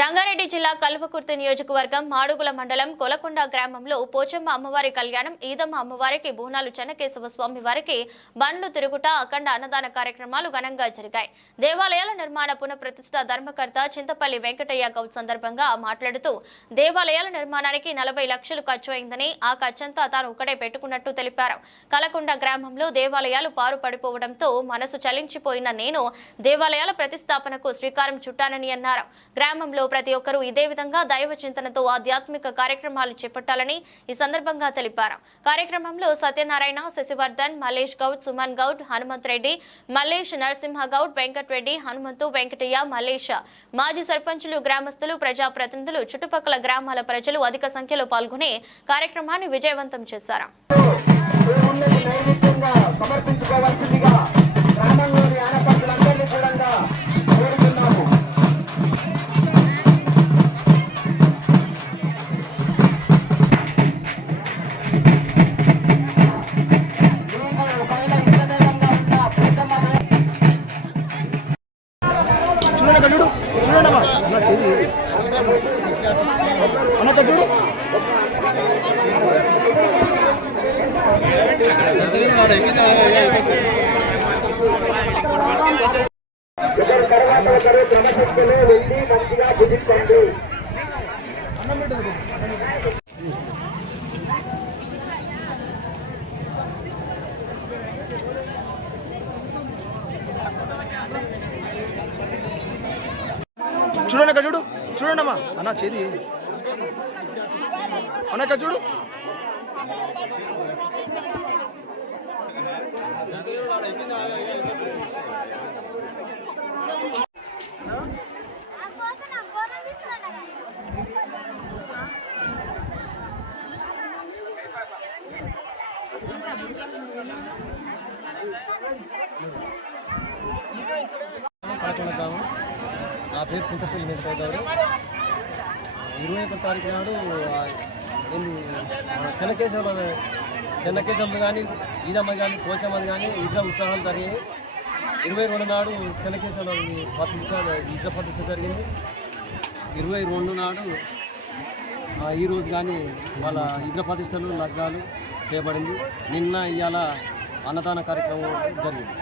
రంగారెడ్డి జిల్లా కల్వకుర్తి నియోజకవర్గం మాడుగుల మండలం కొలకొండ గ్రామంలో పోచమ్మ అమ్మవారి కళ్యాణం ఈదమ్మ అమ్మవారికి బోనాలు చెన్నకేశవ స్వామి వారికి బండ్లు తిరుగుట అఖండ అన్నదాన కార్యక్రమాలు ఘనంగా జరిగాయి. దేవాలయాల నిర్మాణ పునఃప్రతిష్ట ధర్మకర్త చింతపల్లి వెంకటయ్య గౌడ్ సందర్భంగా మాట్లాడుతూ దేవాలయాల నిర్మాణానికి నలభై లక్షలు ఖర్చు అయిందని ఆ ఖర్చంతా తాను ఒక్కడే పెట్టుకున్నట్టు తెలిపారు. కలకొండ గ్రామంలో దేవాలయాలు పారు పడిపోవడంతో మనసు చలించిపోయిన నేను దేవాలయాల ప్రతిష్టాపనకు శ్రీకారం చుట్టానని అన్నారు. గ్రామంలో ప్రతి ఒక్కరూ ఇదే విధంగా దైవ చింతనతో ఆధ్యాత్మిక కార్యక్రమాలు చేపట్టాలని ఈ సందర్భంగా తెలిపారు. కార్యక్రమంలో సత్యనారాయణ శశివర్ధన్ మల్లేష్ గౌడ్ సుమన్ గౌడ్ హనుమంత్ రెడ్డి మల్లేష్ నరసింహ గౌడ్ వెంకటరెడ్డి హనుమంతు వెంకటయ్య మల్లేష్. మాజీ సర్పంచులు గ్రామస్తులు ప్రజాప్రతినిధులు చుట్టుపక్కల గ్రామాల ప్రజలు అధిక సంఖ్యలో పాల్గొని కార్యక్రమాన్ని విజయవంతం చేశారు. సమర్పించుకోవాల్సిందిగా గ్రామంలోని ఆనపడులందరినీ కూడా అక్కడ చూడండి అన్న చేది అన్న సార్ చూడు. తర్వాత ఒకరు క్రమశిక్షణ వెళ్ళి మంచిగా భుజించండి చూడనక్క చూడు. చూడండి అన్న చేది. అన్న చూడు. కాకుండా నా పేరు చింతపల్లి వెంకటయ్య గారు. ఇరవై ఒకటి తారీఖు నాడు నేను చెన్నకేశవ చెన్నకేశమ్మ కానీ ఈదమ్మ కానీ కోసమ్మ కానీ ఇద్దరు ఉత్సాహాలు జరిగాయి. ఇరవై రెండు నాడు చెన్నకేశవ ప్రతిష్ట ఇద్దరు ప్రతిష్ట జరిగింది. ఇరవై రెండు నాడు ఈరోజు ఈ రోజు కానీ వాళ్ళ ఇద్దరు ప్రతిష్టలు లగ్నాలు చేయబడింది. నిన్న ఇవాళ అన్నదాన కార్యక్రమం జరిగింది.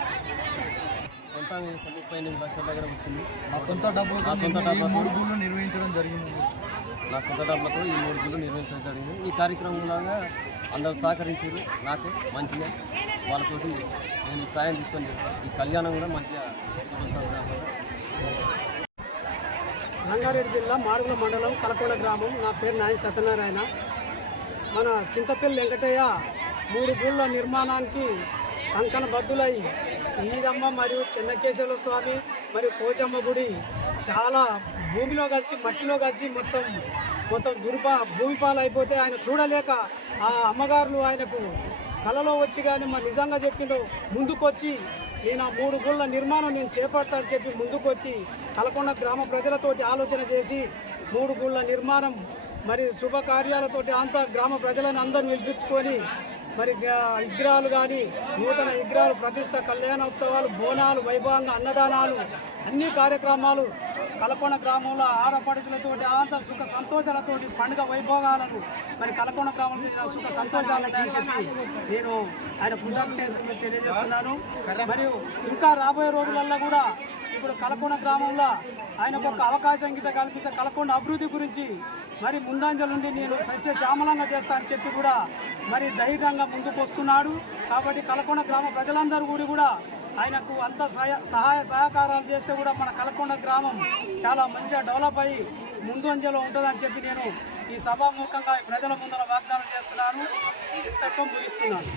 చేస్తే ముప్పై ఎనిమిది లక్షల దగ్గర వచ్చింది నా సొంత డబ్బులు నా సొంత డబ్బులతో గుళ్ళు నిర్వహించడం జరిగింది. నా సొంత డబ్బులతో ఈ మూడు గుళ్ళు నిర్వహించడం జరిగింది. ఈ కార్యక్రమంలో అందరూ సహకరించారు నాకు మంచిగా. వాళ్ళతోటి నేను సాయం తీసుకొని ఈ కళ్యాణం కూడా మంచిగా. రంగారెడ్డి జిల్లా మాడుగుల మండలం కలకొండ గ్రామం. నా పేరు నాయన సత్యనారాయణ. మన చింతపల్లి వెంకటయ్య మూడు గుళ్ళ నిర్మాణానికి కంకణ బద్దులై ఈదమ్మ మరియు చెన్నకేశ్వర స్వామి మరియు పోచమ్మ గుడి చాలా భూమిలో కలిసి మట్టిలో కలిసి మొత్తం మొత్తం దుర్పా భూమిపాలు అయిపోతే ఆయన చూడలేక ఆ అమ్మగారులు ఆయనకు కలలో వచ్చి కానీ మరి నిజంగా చెప్పిందో ముందుకొచ్చి నేను ఆ మూడు గుళ్ళ నిర్మాణం నేను చేపడతానని చెప్పి ముందుకొచ్చి కలకొండ గ్రామ ప్రజలతోటి ఆలోచన చేసి మూడు గుళ్ళ నిర్మాణం మరి శుభకార్యాలతోటి అంతా గ్రామ ప్రజలను అందరూ పిలిపించుకొని మరి విగ్రహాలు కానీ నూతన విగ్రహాలు ప్రతిష్ట కళ్యాణోత్సవాలు బోనాలు వైభవంగా అన్నదానాలు అన్ని కార్యక్రమాలు కలకొండ గ్రామంలో ఆడపడుచులతోటి అంత సుఖ సంతోషాలతోటి పండుగ వైభోగాలను మరి కలకొండ గ్రామంలో సుఖ సంతోషాలని అని చెప్పి నేను ఆయన కృతజ్ఞతలు తెలియజేస్తున్నాను. మరియు ఇంకా రాబోయే రోజులలో కూడా ఇప్పుడు కలకొండ గ్రామంలో ఆయనకు ఒక అవకాశం గిట్ట కల్పిస్తే కలకొండ అభివృద్ధి గురించి మరి ముందంజలుండి నేను సస్యశ్యామలంగా చేస్తా అని చెప్పి కూడా మరి ధైర్యంగా ముందుకు వస్తున్నాడు కాబట్టి కలకొండ గ్రామ ప్రజలందరూ కూడా ఆయనకు అంత సహాయ సహాయ సహకారాలు చేస్తే కూడా మన కలకొండ గ్రామం చాలా మంచిగా డెవలప్ అయ్యి ముందంజలో ఉంటుందని చెప్పి నేను ఈ సభాముఖంగా ప్రజల ముందర వాగ్దానం చేస్తున్నాను. ఇంతకం ముగిస్తున్నాను.